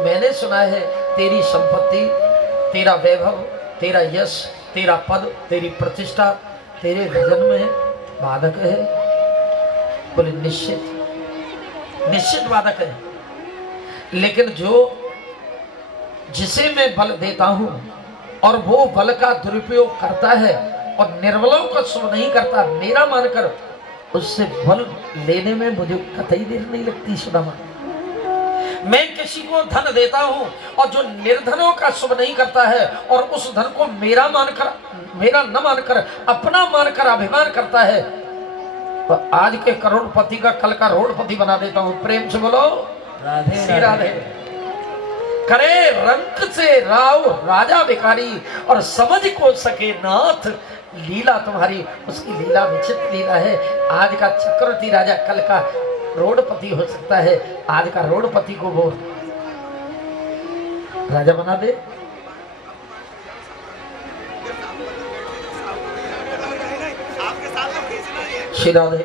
मैंने सुना है तेरी संपत्ति, तेरा वैभव, तेरा यश, तेरा पद, तेरी प्रतिष्ठा तेरे भजन में बाधक है। बोले निश्चित निश्चित बाधक है, लेकिन जिसे मैं बल देता हूं और वो बल का दुरुपयोग करता है और निर्बलों का शुभ नहीं करता, मेरा मानकर उससे बल लेने में मुझे कतई देर नहीं लगती। सुदामा, मैं किसी को धन देता हूं और जो निर्धनों का शुभ नहीं करता है और उस धन को मेरा न मानकर अपना मानकर अभिमान करता है, तो आज के करोड़पति का कल का रोड़पति बना देता हूं। प्रेम से बोलो राधे राधे। करे रंक से राव राजा भिखारी और समझ को सके नाथ, लीला तुम्हारी उसकी लीला विचित्र लीला है। आज का चक्रवर्ती राजा कल का रोडपति हो सकता है। आज का रोडपति को वो राजा बना दे। श्री राधे।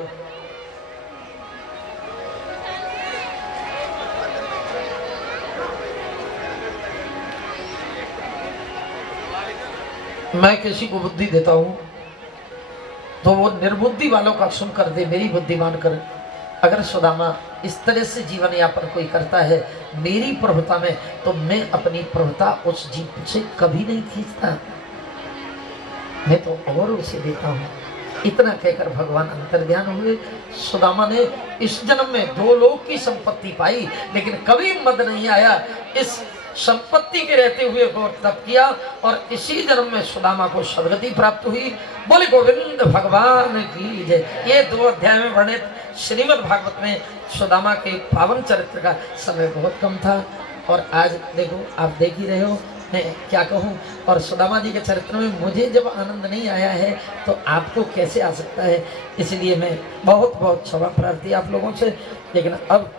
मैं किसी को बुद्धि देता हूं तो वो निर्बुद्धि वालों का सुनकर दे, मेरी बुद्धि मानकर। अगर सुदामा इस तरह से जीवन यापन कोई करता है मेरी प्रभुता में, तो मैं अपनी प्रभुता उस जीव से कभी नहीं खींचता, मैं तो और उसे देता हूं। इतना कहकर भगवान अंतर्ध्यान हुए। सुदामा ने इस जन्म में 2 लोक की संपत्ति पाई, लेकिन कभी मद नहीं आया। इस संपत्ति के रहते हुए वो तप किया और इसी जन्म में सुदामा को सदगति प्राप्त हुई। बोले गोविंद भगवान की जय। ये 2 अध्याय में वर्णित श्रीमद् भागवत में सुदामा के पावन चरित्र का समय बहुत कम था, और आज देखो आप देख ही रहे हो मैं क्या कहूँ। और सुदामा जी के चरित्र में मुझे जब आनंद नहीं आया है तो आपको कैसे आ सकता है। इसलिए मैं बहुत बहुत क्षमा प्रार्थी आप लोगों से। लेकिन अब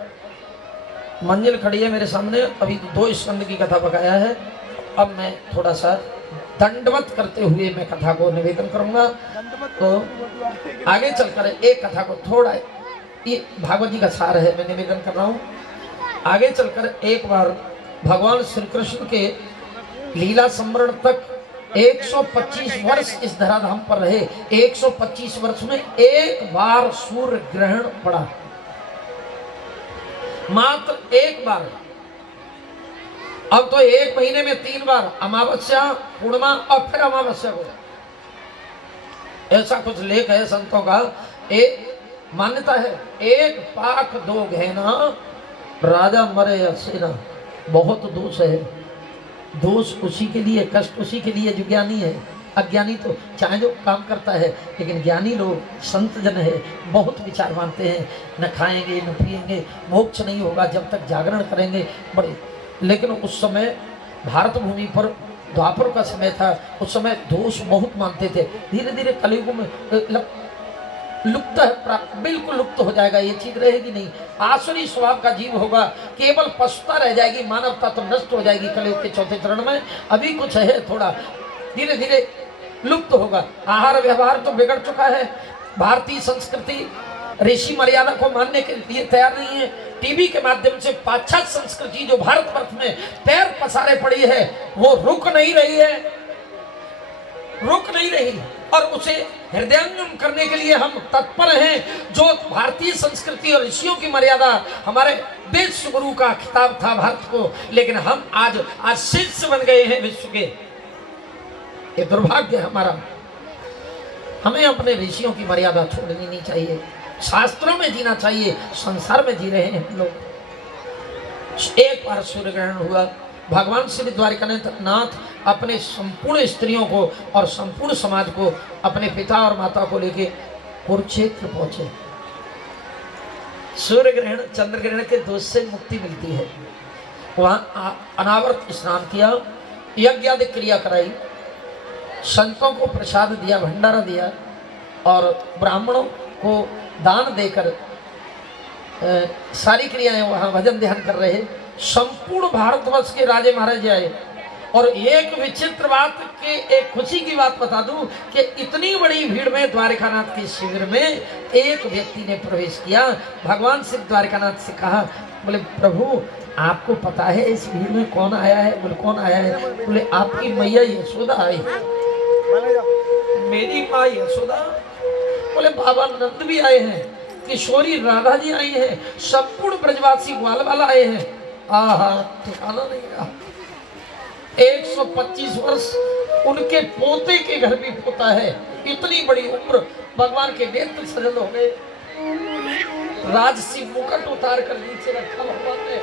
मंजिल खड़ी है मेरे सामने, अभी 2 स्कंद की कथा बकाया है। अब मैं थोड़ा सा दंडवत करते हुए मैं कथा को निवेदन करूंगा। तो आगे चलकर एक कथा को थोड़ा, ये भागवत जी का सार है, मैं निवेदन कर रहा हूँ। आगे चलकर एक बार भगवान श्री कृष्ण के लीला स्मरण तक 125 वर्ष इस धराधाम पर रहे। 125 वर्ष में एक बार सूर्य ग्रहण पड़ा, मात्र एक बार। अब तो 1 महीने में 3 बार, अमावस्या, पूर्णिमा और फिर अमावस्या को। ऐसा कुछ लेख है संतों का। एक मान्यता है, 1 पाक 2 गहना, राजा मरे असेना। बहुत दोष है, दोष उसी के लिए, कष्ट उसी के लिए जो ज्ञानी है। अज्ञानी तो चाहे जो काम करता है, लेकिन ज्ञानी लोग संत जन है बहुत विचार मानते हैं। न खाएंगे न पिएंगे, मोक्ष नहीं होगा जब तक जागरण करेंगे बड़े। लेकिन उस समय भारत भूमि पर द्वापर का समय था, उस समय दोष बहुत मानते थे। धीरे धीरे कलयुग में लुप्त है, बिल्कुल लुप्त हो जाएगा, ये चीज रहेगी नहीं। आसुरी स्वभाव का जीव होगा, केवल पशुता रह जाएगी, मानवता तो नष्ट हो जाएगी कलयुग के 4थे चरण में। अभी कुछ है, थोड़ा धीरे धीरे लुप्त होगा। आहार व्यवहार तो बिगड़ चुका है। भारतीय संस्कृति ऋषि मर्यादा को मानने के लिए तैयार नहीं है। टीवी के माध्यम से पाश्चात्य संस्कृति जो भारतवर्ष में पैर पसारे पड़ी है, वो रुक नहीं रही है, रुक नहीं रही। और उसे हृदयंगम करने के लिए हम तत्पर हैं। जो भारतीय संस्कृति और ऋषियों की मर्यादा, हमारे विश्व गुरु का खिताब था भारत को, लेकिन हम आज शिष्य बन गए हैं विश्व के। ये दुर्भाग्य है हमारा। हमें अपने ऋषियों की मर्यादा छोड़नी नहीं चाहिए, शास्त्रों में जीना चाहिए। संसार में जी रहे हैं लोग। एक बार सूर्य ग्रहण हुआ, भगवान श्री द्वारिकानाथ अपने संपूर्ण स्त्रियों को और संपूर्ण समाज को, अपने पिता और माता को लेके कुरुक्षेत्र पहुंचे। सूर्य ग्रहण, चंद्र ग्रहण के दोष से मुक्ति मिलती है। वहां अनावृत स्नान किया, यज्ञ आदि क्रिया कराई, संतों को प्रसाद दिया, भंडारा दिया, और ब्राह्मणों को दान देकर सारी क्रियाएं वहां भजन ध्यान कर रहे। संपूर्ण भारतवर्ष के राजे महाराजे आए। और एक विचित्र बात के, एक खुशी की बात बता दूं कि इतनी बड़ी भीड़ में द्वारिकानाथ के शिविर में एक व्यक्ति ने प्रवेश किया। भगवान श्री द्वारिकानाथ से कहा, बोले प्रभु आपको पता है इस भीड़ में कौन आया है? बोले कौन आया है? बोले आपकी मैया यशोदा आई है। मेरी माँ यशोदा? बोले बाबा नंद भी आए हैं, किशोरी राधा जी आई है, संपूर्ण ब्रजवासी ग्वाल वाला आए हैं। आहा, ठिकाना नहीं रहा। 125 वर्ष उनके पोते के घर भी पोता है। इतनी बड़ी उम्र, भगवान के नेत्र सजल हो गए। राजसी मुकुट उतार कर नीचे रखा भगवान ने।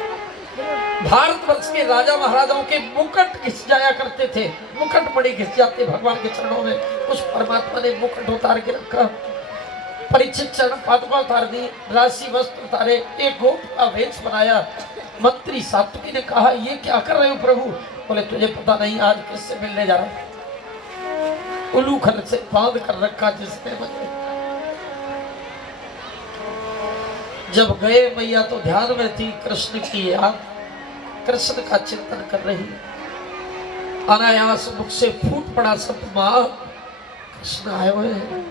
भारतवर्ष के राजा महाराजाओं के मुकुट घिस जाया करते थे, मुकुट बड़ी घिस जाते भगवान के चरणों में। उस परमात्मा ने मुकुट उतार के रखा। परीक्षित चरण पादुका उतार दी, राशि वस्त्र उतारे, एक गोप का वेश बनाया। मंत्री सात्विकी ने कहा ये क्या कर रहे हो प्रभु? बोले तुझे पता नहीं आज किससे मिलने जा रहा हूं? उलूखल से बांध कर रखा जिसने मुझे। जब गए मैया तो ध्यान में थी कृष्ण की याद, कृष्ण का चिंतन कर रही। अनायास मुख से फूट पड़ा सब मां, कृष्ण आए हुए हैं।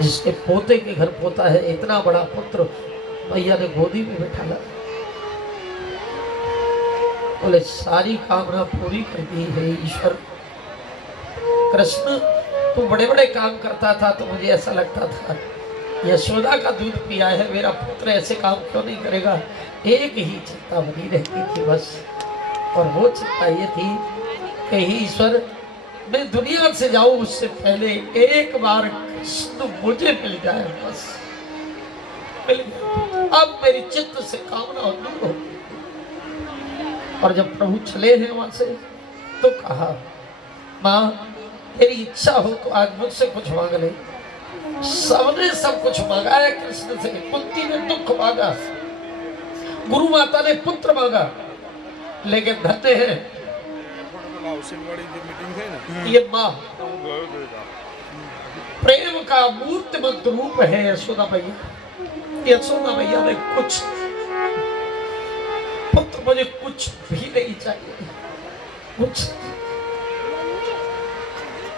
जिसके पोते के घर पोता है, इतना बड़ा पुत्र मैया ने गोदी में बैठा ला। बोले सारी कामना पूरी कर दी है ईश्वर। कृष्ण तू बड़े बड़े काम करता था तो मुझे ऐसा लगता था यशोदा का दूध पिया है, मेरा पुत्र ऐसे काम क्यों नहीं करेगा। एक ही चिंता बनी रहती थी बस, और वो चिंता ये थी कि हे ईश्वर मैं दुनिया से जाऊं उससे पहले एक बार कृष्ण मुझे मिल जाए, बस मिल गया। अब मेरी चित्त से कामना दूर हो। और जब प्रभु चले हैं वहां से तो कहा मां तेरी इच्छा हो तो आज मुझसे कुछ मांग ले। सबने सब कुछ मांगा है कृष्ण से। कुंती ने दुख मांगा, गुरु माता ने पुत्र मांगा, लेकिन धन्य है ये मां, प्रेम का मूर्तिमंत रूप है यशोदा मैया। यशोदा मैया ने कुछ पुत्र, मुझे कुछ भी नहीं चाहिए, कुछ।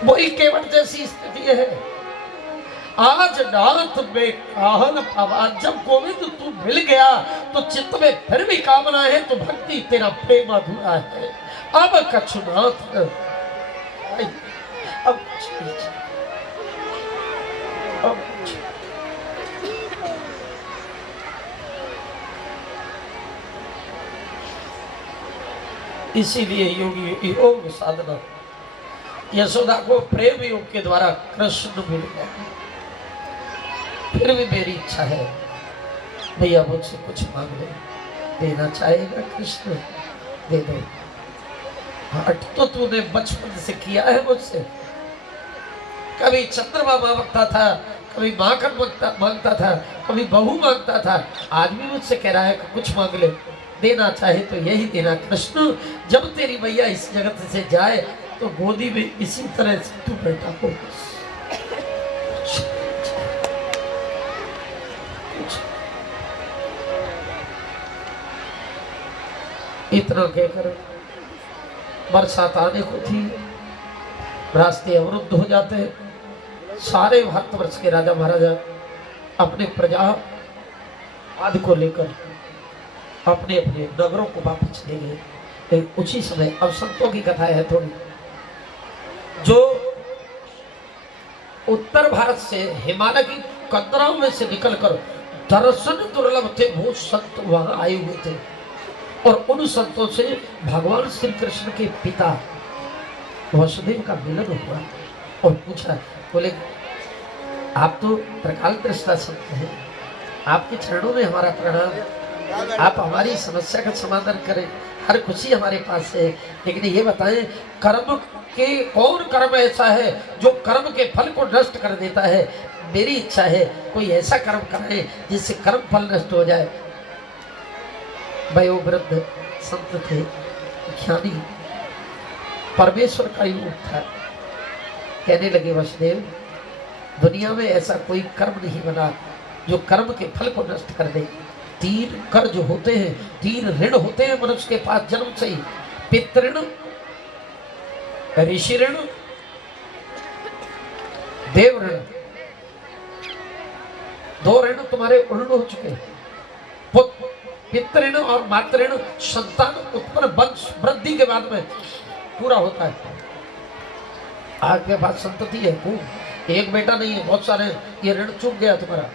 वही केवट जैसी स्थिति है। आज नाथ में काहन पावा, जब गोविंद तू मिल गया तो चित्त में फिर भी कामना है तो भक्ति तेरा प्रेम अधूरा है। अब कछुनाथ अब इसीलिए योगी योग साधना यशोदा को प्रेम योग के द्वारा कृष्ण मिल गया। फिर भी मेरी इच्छा है भैया मुझसे कुछ मांग ले, देना चाहेगा कृष्ण दे दो। हट तो तूने बचपन से किया है मुझसे। कभी चंद्रमा मांगता था, कभी माखन मांगता था, कभी बहू मांगता था। आज भी मुझसे कह रहा है कि कुछ मांग ले, देना चाहे तो यही देना कृष्ण। जब तेरी मैया इस जगत से जाए तो गोदी में इसी तरह से तू बैठा हो। इतना कहकर बरसात आने को थी, रास्ते अवरुद्ध हो जाते हैं। सारे भारतवर्ष के राजा महाराजा अपने प्रजा आदि को लेकर अपने अपने नगरों को वापस चले गए। उसी समय अब संतों की कथा है थोड़ी। जो उत्तर भारत से हिमालय की कंदराओं में से निकलकर दर्शन दुर्लभ थे वो संत वहां आए हुए थे। और उन संतों से भगवान श्री कृष्ण के पिता वसुदेव का मिलन हुआ और पूछा, बोले आप तो त्रिकाल दृष्टा संत हैं, आपके चरणों में हमारा प्रणाम, आप हमारी समस्या का समाधान करें, हर खुशी हमारे पास है। लेकिन ये बताएं कर्म के कौन कर्म ऐसा है जो कर्म के फल को नष्ट कर देता है। मेरी इच्छा है कोई ऐसा कर्म कराए जिससे कर्म फल नष्ट हो जाए। वयोवृद्ध संत थे, ज्ञानी, परमेश्वर का योग था। कहने लगे वसुदेव दुनिया में ऐसा कोई कर्म नहीं बना जो कर्म के फल को नष्ट कर दे। 3 कर्ज होते हैं, 3 ऋण होते हैं मनुष्य के पास जन्म से ही। पितृण, ऋषि ऋण, देव ऋण। 2 ऋण तुम्हारे उर्ण हो चुके हैं। पितृण और मातृण संतान उत्पन्न वंश वृद्धि के बाद में पूरा होता है। आपके पास संतति है खूब, एक बेटा नहीं है, बहुत सारे हैं। ये ऋण चूक गया तुम्हारा।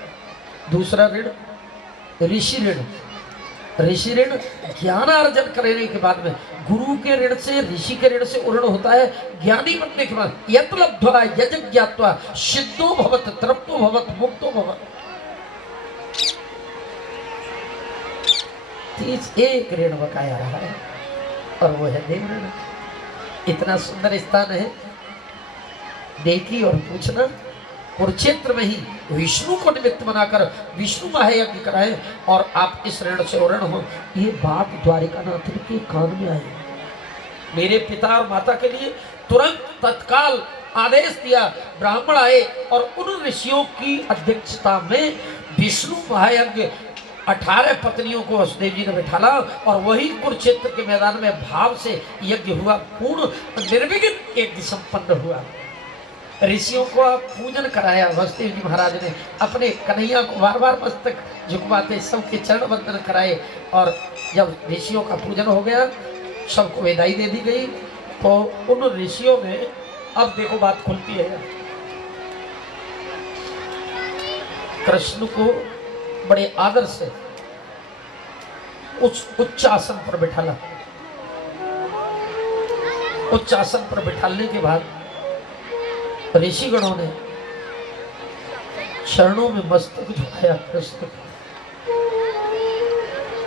दूसरा ऋण ऋषि ऋण। ऋषि ऋण ज्ञान अर्जन करने के बाद में, गुरु के ऋण से, ऋषि के ऋण से ऋण होता है ज्ञानी बनने के बाद। यत् लब्ध्वा यज् ज्ञात्वा सिद्धो भवत् तृप्तो भवत् मुक्तो भवत्। एक ऋण बकाया रहा है और वो है देव ऋण। इतना सुंदर स्थान है, देखी और पूछना। कुरुक्षेत्र में ही विष्णु को निमित्त बनाकर विष्णु महायज्ञ कराए और आप इस ऋण से ऋण हो। ये बात द्वारिकानाथ के कान में आई। मेरे पिता और माता के लिए तुरंत तत्काल आदेश दिया। ब्राह्मण आए और उन ऋषियों की अध्यक्षता में विष्णु महायज्ञ 18 पत्नियों को वसुदेव जी ने बिठाला और वही कुरुक्षेत्र के मैदान में भाव से यज्ञ हुआ। पूर्ण निर्विघ्न यज्ञ संपन्न हुआ। ऋषियों को पूजन कराया। वसुदेव जी महाराज ने अपने कन्हैया को बार बार मस्तक झुकवाते सबके चरण वंदन कराए। और जब ऋषियों का पूजन हो गया, सबको विदाई दे दी गई, तो उन ऋषियों ने, अब देखो बात खुलती है, कृष्ण को बड़े आदर से उच्च आसन पर बिठाला। उच्च आसन पर बिठाने के बाद ऋषिगणों ने चरणों में मस्तक झुकाया कृष्ण।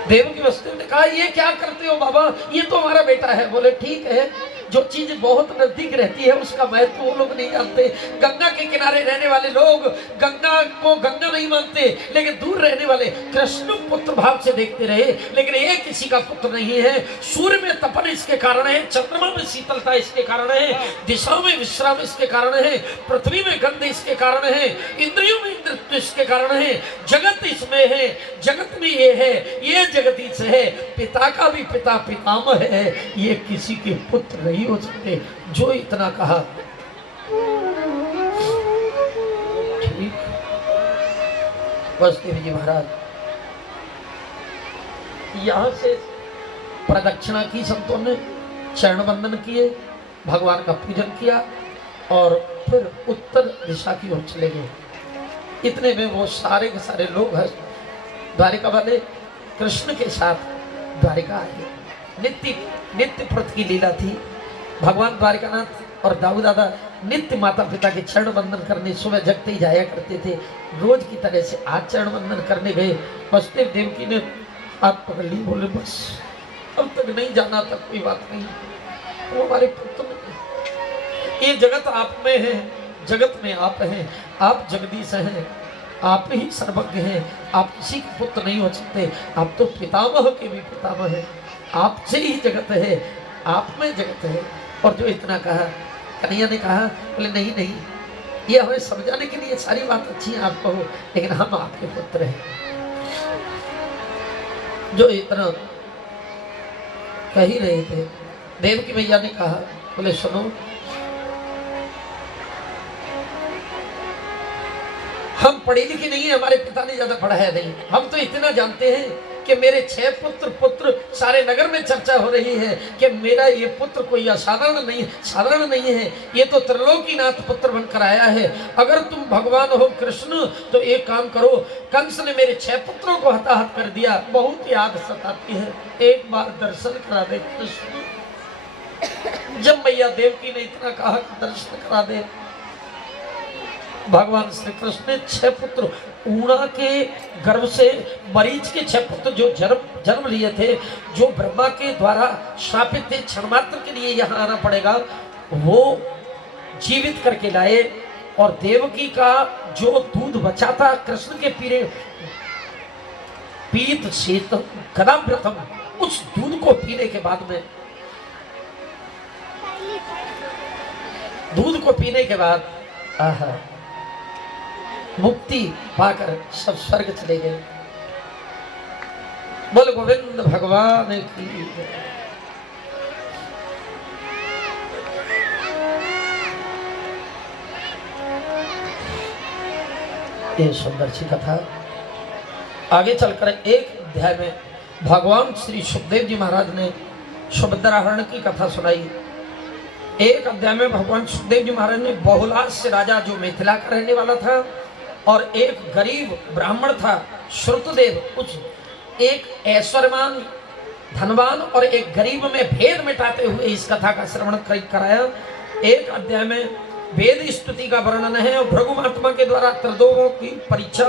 देवकी वसुदेव ने कहा, ये क्या करते हो बाबा, ये तो हमारा बेटा है। बोले ठीक है, जो चीज बहुत नजदीक रहती है उसका महत्व वो लोग नहीं जानते। गंगा के किनारे रहने वाले लोग गंगा को गंगा नहीं मानते, लेकिन दूर रहने वाले कृष्ण पुत्र भाव से देखते रहे। लेकिन ये किसी का पुत्र नहीं है। सूर्य में तपन इसके कारण है, चंद्रमा में शीतलता इसके कारण है, दिशाओं में विश्राम इसके कारण है, पृथ्वी में गंध इसके कारण है, इंद्रियों में इंद्रित्व इसके कारण है, जगत इसमें है, जगत में ये है, ये जगदीश है। पिता का भी पिता पितामह है, ये किसी के पुत्र नहीं हो सकते। जो इतना कहा ठीक। वसुदेव जी महाराज यहां से प्रदक्षिणा की, संतों ने चरण वंदन किए, भगवान का पूजन किया और फिर उत्तर दिशा की ओर चले गए। इतने में वो सारे के सारे लोग हैं द्वारिका वाले कृष्ण के साथ द्वारिका आए। नित्य प्रत की लीला थी। भगवान द्वारिकानाथ और दाऊ दादा नित्य माता पिता के चरण वंदन करने सुबह जगते ही जाया करते थे। रोज की तरह से आज चरण वंदन करने गए। वसुदेव देवकी ने हाथ पकड़ ली, बोले बस अब तक नहीं जाना था, कोई बात नहीं, वो हमारे पुत्र हैं। ये जगत आप में है, जगत में आप हैं, आप जगदीश हैं, आप ही सर्वज्ञ हैं, आप किसी के पुत्र नहीं हो सकते। आप तो पितामह के भी पितामह हैं, आपसे ही जगत है, आप में जगत है। और जो इतना कहा, कन्हैया ने कहा, बोले नहीं नहीं, ये हमें समझाने के लिए सारी बात अच्छी है, आप कहो, लेकिन हम आपके पुत्र हैं। जो इतना कह ही रहे थे, देवकी मैया ने कहा, बोले सुनो, हम पढ़े लिखे नहीं है, हमारे पिता ने ज्यादा पढ़ाया नहीं। हम तो इतना जानते हैं कि मेरे 6 पुत्र सारे नगर में चर्चा हो रही है कि मेरा ये पुत्र कोई साधारण नहीं है, ये तो त्रिलोकीनाथ पुत्र बनकर आया है। अगर तुम भगवान हो कृष्ण तो एक काम करो, कंस ने मेरे 6 पुत्रों को हताहत कर दिया, बहुत याद सताती है, एक बार दर्शन करा दे कृष्ण। जब मैया देवकी ने इतना कहा कि दर्शन करा दे, भगवान श्री कृष्ण ने 6 पुत्र, ऊणा के गर्भ से मरीच के 6 पुत्र जो जन्म लिए थे, जो ब्रह्मा के द्वारा श्रापित थे, क्षण मात्र के लिए यहाँ आना पड़ेगा, वो जीवित करके लाए। और देवकी का जो दूध बचा था कृष्ण के पीत शीत गदाव्रतम, उस दूध को पीने के बाद में, दूध को पीने के बाद आहा मुक्ति पाकर सब स्वर्ग चले गए। बोल गोविंद भगवान की। ये सुंदर सी कथा आगे चलकर एक अध्याय में भगवान श्री सुखदेव जी महाराज ने सुभद्राहरण की कथा सुनाई। एक अध्याय में भगवान सुखदेव जी महाराज ने बहुलास्य राजा जो मिथिला का रहने वाला था और एक गरीब ब्राह्मण था श्रुतदेव, उस एक ऐश्वर्यवान धनवान और एक गरीब में भेद मिटाते हुए इस कथा का श्रवण कराया। एक अध्याय में वेद स्तुति का वर्णन है और भृगु महात्मा के द्वारा त्रिदोगों की परीक्षा,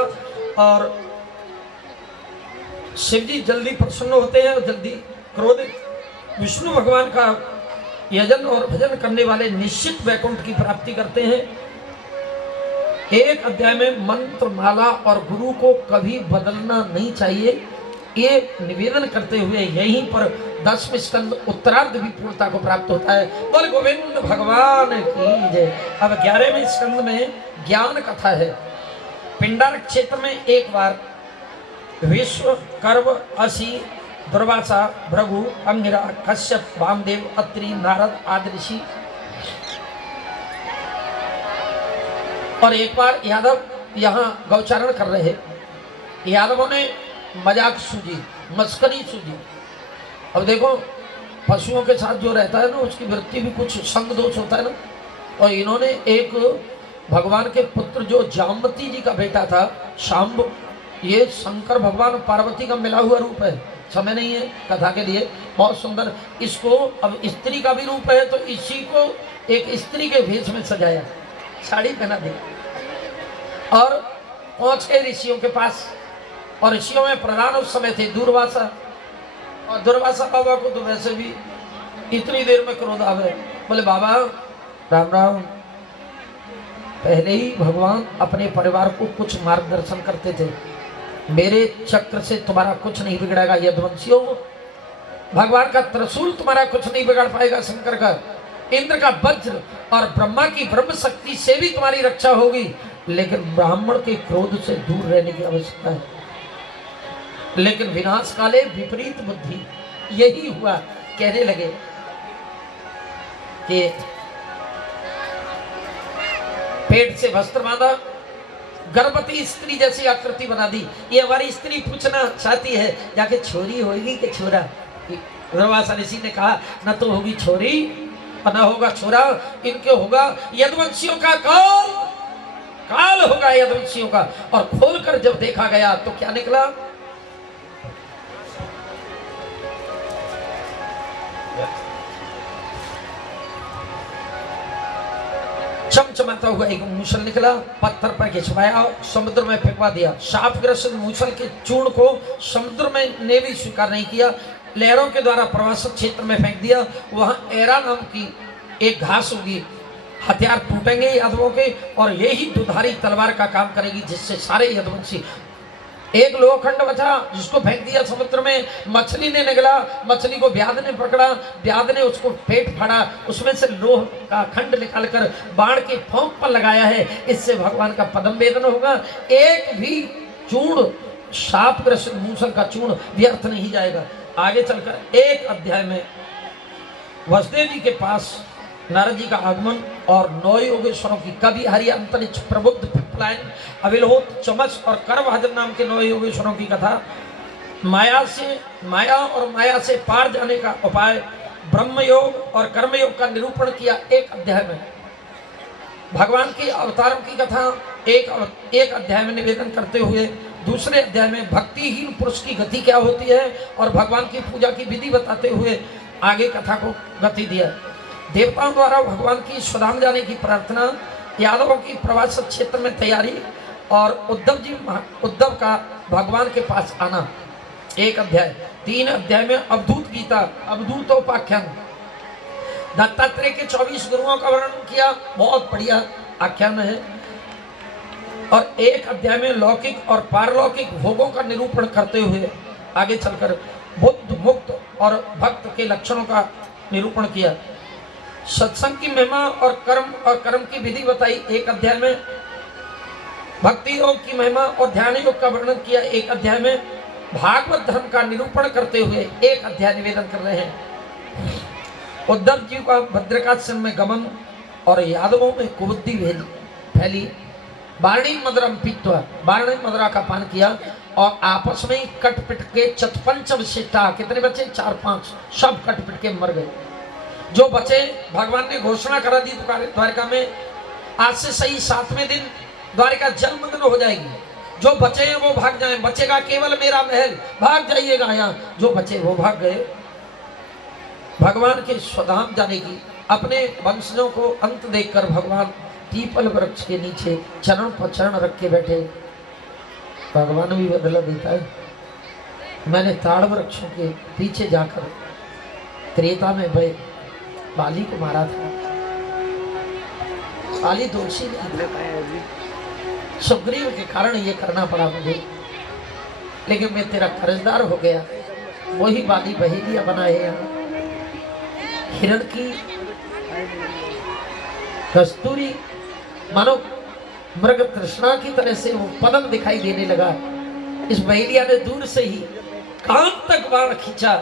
और शिव जी जल्दी प्रसन्न होते हैं और जल्दी क्रोधित विष्णु भगवान का यजन और भजन करने वाले निश्चित वैकुंठ की प्राप्ति करते हैं। एक अध्याय में मंत्र माला और गुरु को कभी बदलना नहीं चाहिए, ये निवेदन करते हुए यहीं पर 10वें स्कंद उत्तरार्ध भी पूर्णता को प्राप्त होता है। बोल गोविंद भगवान की जय। अब 11वें स्कंद में ज्ञान कथा है। पिंडार क्षेत्र में एक बार विश्व कर्व असी दुर्वासा भृगु अंगिरा कश्यप वामदेव अत्रि नारद आदि ऋषि और एक बार यादव यहाँ गौचारण कर रहे। यादवों ने मजाक सूझी, मस्करी सूझी। अब देखो पशुओं के साथ जो रहता है ना उसकी वृत्ति भी कुछ संग दोष होता है ना, और इन्होंने एक भगवान के पुत्र जो जामवती जी का बेटा था शाम्ब, ये शंकर भगवान पार्वती का मिला हुआ रूप है, समय नहीं है कथा के लिए, बहुत सुंदर। इसको अब स्त्री का भी रूप है तो इसी को एक स्त्री के भेष में सजाया, साड़ी पहना दी और पहुंच गए ऋषियों के पास। और ऋषियों में प्रधान उस समय थे दूरवासा, और दूरवासा बाबा को तो वैसे भी इतनी देर में क्रोध आवे। बोले बाबा राम राम, पहले ही भगवान अपने परिवार को कुछ मार्गदर्शन करते थे, मेरे चक्र से तुम्हारा कुछ नहीं बिगड़ेगा यदुवंशियों, भगवान का त्रिशूल तुम्हारा कुछ नहीं बिगाड़ पाएगा, शंकर का इंद्र का वज्र और ब्रह्मा की ब्रह्म शक्ति से भी तुम्हारी रक्षा होगी, लेकिन ब्राह्मण के क्रोध से दूर रहने की आवश्यकता है। लेकिन विनाश काले विपरीत बुद्धि, यही हुआ। कहने लगे कि पेट से वस्त्र बांधा, गर्भवती स्त्री जैसी आकृति बना दी, ये हमारी स्त्री पूछना चाहती है जाके छोरी होगी कि छोरा। दुर्वासा ऋषि ने कहा न तो होगी छोरी और न होगा छोरा, इनके होगा यदुवंशियों का काल, काल होगा यदुवंशियों का। और खोलकर जब देखा गया तो क्या निकला, चमचमाता हुआ एक मूसल निकला, पत्थर पर खिंचवाया, समुद्र में फेंकवा दिया। शापग्रस्त मूसल के चूर्ण को समुद्र में ने भी स्वीकार नहीं किया, लहरों के द्वारा प्रवासित क्षेत्र में फेंक दिया। वहां एरा नाम की एक घास होगी, हथियार टूटेंगे यादवों के और यही दुधारी तलवार का काम करेगी, जिससे सारे यदुवंशी। एक लोहखंड बचा जिसको फेंक दिया समुद्र में, मछली ने निगला, मछली को व्याध ने पकड़ा, व्याध ने उसको पेट फाड़ा, उसमें से लोह का खंड निकालकर बाण के फोंक पर लगाया है, इससे भगवान का पदम वेदन होगा। एक भी चूर्ण शापग्रस्त मूसल का चूर्ण व्यर्थ नहीं जाएगा। आगे चलकर एक अध्याय में वसुदेव जी के पास नारद जी का आगमन और 9 योगेश्वरों की कवि हरि अंतरिक्ष प्रबुद्ध पिपलायन अविलोत चमच और करभाजन नाम के 9 योगेश्वरों की कथा, माया और माया से पार जाने का उपाय, ब्रह्म योग और कर्म योग का निरूपण किया। एक अध्याय में भगवान के अवतारों की कथा एक अध्याय में निवेदन करते हुए दूसरे अध्याय में भक्तिहीन पुरुष की गति क्या होती है और भगवान की पूजा की विधि बताते हुए आगे कथा को गति दिया। देवताओं द्वारा भगवान की स्वधाम जाने की प्रार्थना, यादवों की प्रवास क्षेत्र में तैयारी और उद्धव का भगवान के पास आना। एक अध्याय 3 अध्याय में अवधूत गीता, अवधूतोपाख्यान, दत्तात्रेय के 24 गुरुओं का वर्णन किया, बहुत बढ़िया आख्यान है। और एक अध्याय में लौकिक और पारलौकिक भोगों का निरूपण करते हुए आगे चलकर बुद्ध मुक्त और भक्त के लक्षणों का निरूपण किया। सत्संग की महिमा और कर्म की विधि बताई एक अध्याय में। भक्ति योग की महिमा और ध्यान योग का वर्णन किया एक अध्याय में। भागवत धर्म का निरूपण करते हुए एक अध्याय निवेदन कर रहे हैं। उद्धव जी का भद्रकाश्रम में गमन और यादवों में कुबुद्धि फैली। वाणी मदरम पीत्वा, वाणी मदरा का पान किया और आपस में ही कट पिट के चतपंच विशिष्टा, कितने बचे? 4-5, सब कट पिट के मर गए। जो बचे, भगवान ने घोषणा करा दी द्वारिका में, आज से सही 7वें दिन द्वारिका जलमग्न हो जाएगी। जो बचे हैं वो भाग जाएं, बचेगा केवल मेरा महल, भाग जाइएगा। यहाँ जो बचे वो भाग गए भगवान के स्वधाम जाने की। अपने वंशजों को अंत देखकर भगवान पीपल वृक्ष के नीचे चरण पर चरण रख के बैठे। भगवान भी बदला देता है। मैंने ताड़ वृक्षों के पीछे जाकर त्रेता में बाली को मारा था। बाली दोषी नहीं, सुग्रीव के कारण ये करना पड़ा मुझे, लेकिन मैं तेरा कर्जदार हो गया। वही बाली बहेलियां बनाए यहाँ, हिरण की कस्तूरी मानो मृग तृष्णा की तरह से वो पदम दिखाई देने लगा। इस बहेलिया ने दूर से ही कान तक बाण खींचा,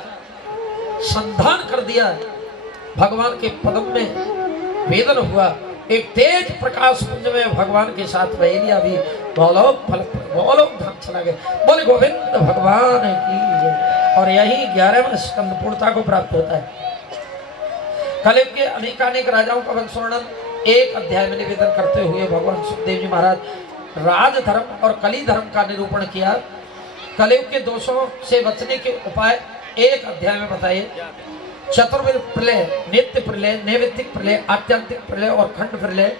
संधान कर दिया। भगवान के पदम में वेदन हुआ। एक तेज प्रकाश पुंज में भगवान के साथ बहेलिया भी गोलोक धाम चला गया। बोले गोविंद भगवान की जय। और यही 11वें स्कंद पूर्णता को प्राप्त होता है। कलियुग के अनेकानेक राजाओं का वंश वर्णन एक अध्याय में निवेदन करते हुए भगवान सुखदेव जी महाराज राजधर्म और कली धर्म का निरूपण किया। कलियुग के दोषों से बचने के उपाय एक अध्याय में बताए। चतुर्विध प्रलय, नित्य प्रलय, नैमित्तिक प्रलय, आत्यंतिक प्रलय और खंड प्रलय।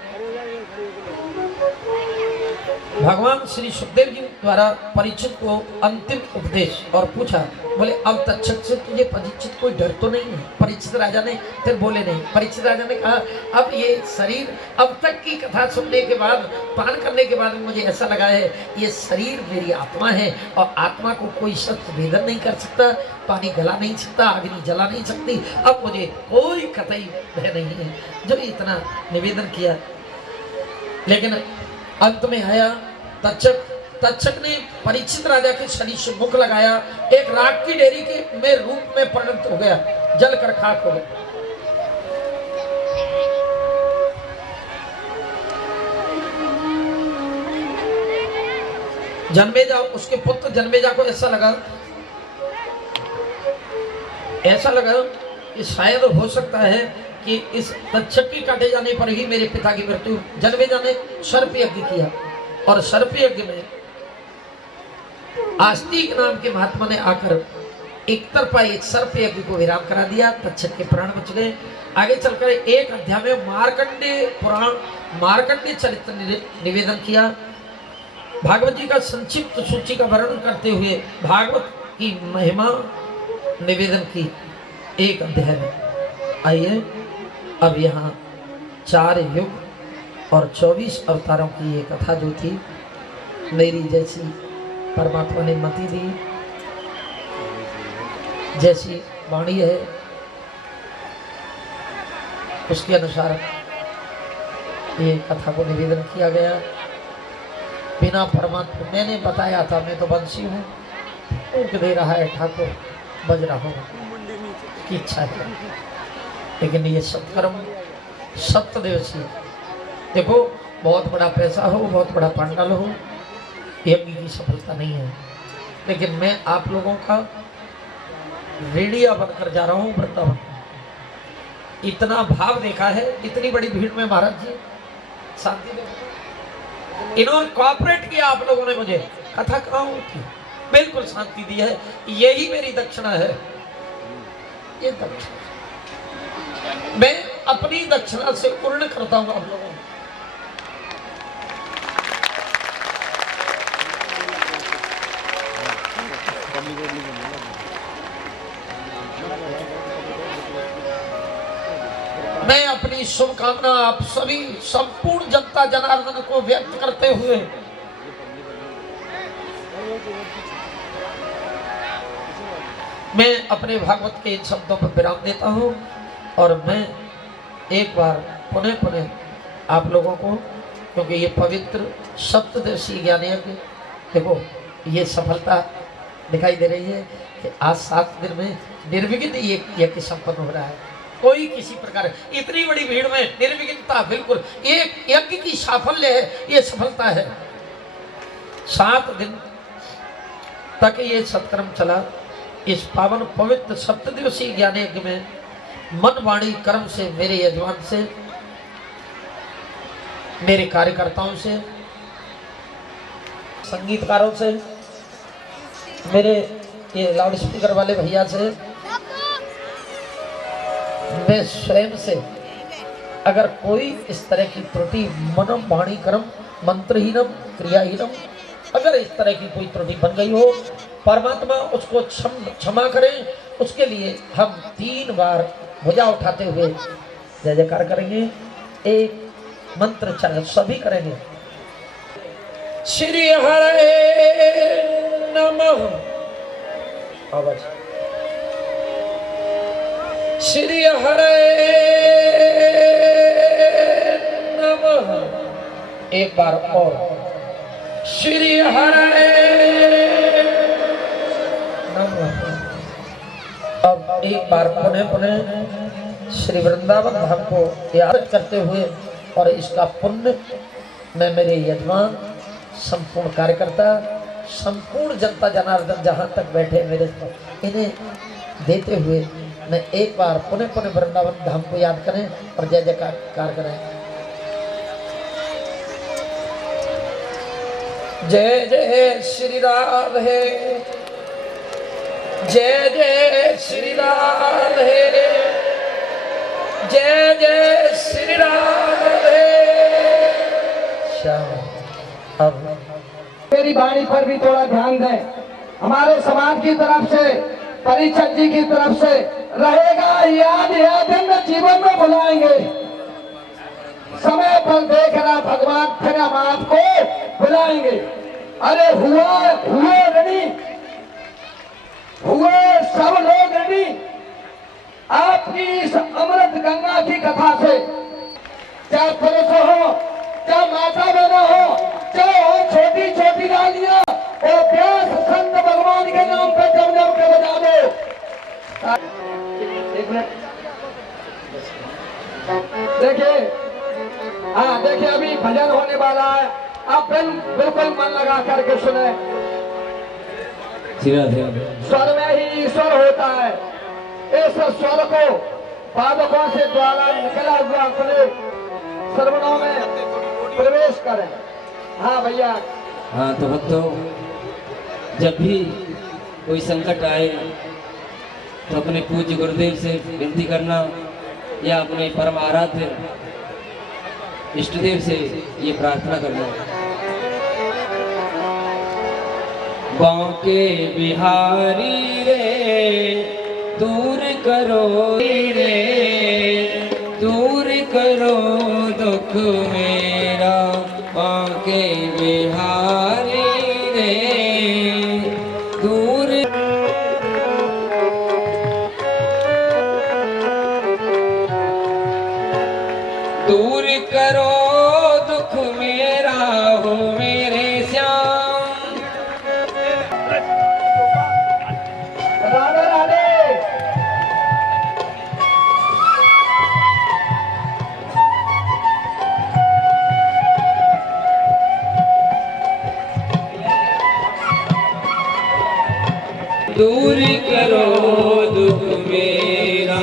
भगवान श्री सुखदेव जी द्वारा परीक्षित को अंतिम उपदेश और पूछा। बोले अब तक्षक से तुझे परीक्षित कोई डर तो नहीं है? परीक्षित राजा ने फिर बोले नहीं। परीक्षित राजा ने कहा अब ये शरीर, अब तक की कथा सुनने के बाद, पान करने के बाद मुझे ऐसा लगा है ये शरीर मेरी आत्मा है और आत्मा को कोई शस्त्र भेदन नहीं कर सकता, पानी गला नहीं सकता, अग्नि जला नहीं सकती। अब मुझे कोई कतई भय नहीं है। जो इतना निवेदन किया, लेकिन अंत में आया तक्षक ने परीक्षित राजा के शरीर से मुख लगाया, एक राख की डेरी के में रूप में परिणत हो गया, जल कर खाक हो गया। जन्मेजा, उसके पुत्र जन्मेजा को ऐसा लगा कि शायद हो सकता है कि इस तक्षक के काटे जाने पर ही मेरे पिता की मृत्यु। जन्मेजा ने सर्प यज्ञ किया और सर्प यज्ञ में आस्तिक नाम के महात्मा ने आकर एक तरफा एक सर्प यज्ञ को विराम करा दिया। तक्षक के प्राण बच गए। आगे चलकर एक अध्याय में मार्कंडेय पुराण, मार्कंडेय चरित्र निवेदन किया। भागवत जी का संक्षिप्त सूची का वर्णन करते हुए भागवत की महिमा निवेदन की एक अध्याय में। आइए अब यहाँ 4 युग और 24 अवतारों की ये कथा जो थी, मेरी जैसी परमात्मा ने मति दी, जैसी वाणी है उसके अनुसार ये कथा को निवेदन किया गया। बिना परमात्मा, मैंने बताया था मैं तो बंसी हूँ, ऊँक दे रहा है ठाकुर, बज रहा हूँ की इच्छा है। लेकिन ये सत्कर्म सत्य दिवसीय, देखो बहुत बड़ा पैसा हो, बहुत बड़ा पंडाल हो, यज्ञ की सफलता नहीं है। लेकिन मैं आप लोगों का रेडिया बनकर जा रहा हूँ वृंदावन। इतना भाव देखा है, इतनी बड़ी भीड़ में महाराज जी शांति देखो, इन्होंने कॉपरेट किया आप लोगों ने, मुझे कथा कहाँ की बिल्कुल शांति दी है। यही मेरी दक्षिणा है, ये दक्षिणा मैं अपनी दक्षिणा से पूर्ण करता हूं आप लोगों को। मैं अपनी शुभकामना आप सभी संपूर्ण जनता जनार्दन को व्यक्त करते हुए मैं अपने भागवत के इन शब्दों पर विराम देता हूं। और मैं एक बार पुनः आप लोगों को, क्योंकि ये पवित्र सप्तदशी ज्ञान यज्ञ, देखो ये सफलता दिखाई दे रही है कि आज 7 दिन में निर्विघ्न ये यज्ञ संपन्न हो रहा है। कोई किसी प्रकार, इतनी बड़ी भीड़ में निर्विघ्नता, बिल्कुल ये यज्ञ की साफल्य है, ये सफलता है। 7 दिन तक ये सत्कर्म चला। इस पावन पवित्र सप्तदिवसीय ज्ञान यज्ञ में मन वाणी कर्म से, मेरे यजमान से, मेरे कार्यकर्ताओं से, संगीतकारों से, मेरे ये लाउड स्पीकर वाले भैया से, मैं स्वयं से अगर कोई इस तरह की त्रुटि मनम वाणी कर्म मंत्रहीनम क्रियाहीनम, अगर इस तरह की कोई त्रुटि बन गई हो, परमात्मा उसको क्षमा करें। उसके लिए हम 3 बार भुजा उठाते हुए जय जयकार करेंगे। एक मंत्र चल सभी करेंगे। श्री हरे नमः। आवाज। श्री हरे नमः। एक बार और। श्री हरे नमः। अब एक बार पुनः पुनः श्री वृंदावन धाम को याद करते हुए और इसका पुण्य मैं मेरे यजमान, संपूर्ण कार्यकर्ता, संपूर्ण जनता जनार्दन जहाँ तक बैठे मेरे, इन्हें देते हुए मैं एक बार पुनः पुनः वृंदावन धाम को याद करें और जय जयकार करें। जय जय श्री राधे, जय जय श्री राधे, जय जय श्री राधे। श्याम। अब मेरी वाणी पर भी थोड़ा ध्यान दें। हमारे समाज की तरफ से, परिषद जी की तरफ से रहेगा याद, यह दिन जीवन में बुलाएंगे। समय पर देखना भगवान फिर हम आपको बुलाएंगे। अरे हुए ऋणी, हुए सब लोग ऋणी आपकी इस अमृत गंगा की कथा से। चाहे पुरुष हो, चाहे माता बहना हो, चाहे हो छोटी छोटी नालियां, और प्यास संत भगवान के नाम पे जम जम के बजा दो। एक मिनट देखिए, हाँ देखिए, अभी भजन होने वाला है। आप बिल्कुल मन लगा करके सुने। स्वर में ही ईश्वर होता है। इस स्वर को पादकों से द्वारा निकला हुआ अपने श्रवणों में प्रवेश करें। हाँ भैया। हाँ तो भक्तों, जब भी कोई संकट आए तो अपने पूज्य गुरुदेव से विनती करना या अपने परम आराध्य इष्टदेव से ये प्रार्थना करना। बांके बिहारी रे दूर करो रे, दूर करो दुख मेरा। बांके बिहारी रे दूर, दूर करो दुख मेरा हो मेरे श्याम। राधे राधे। दूर करो दुख मेरा।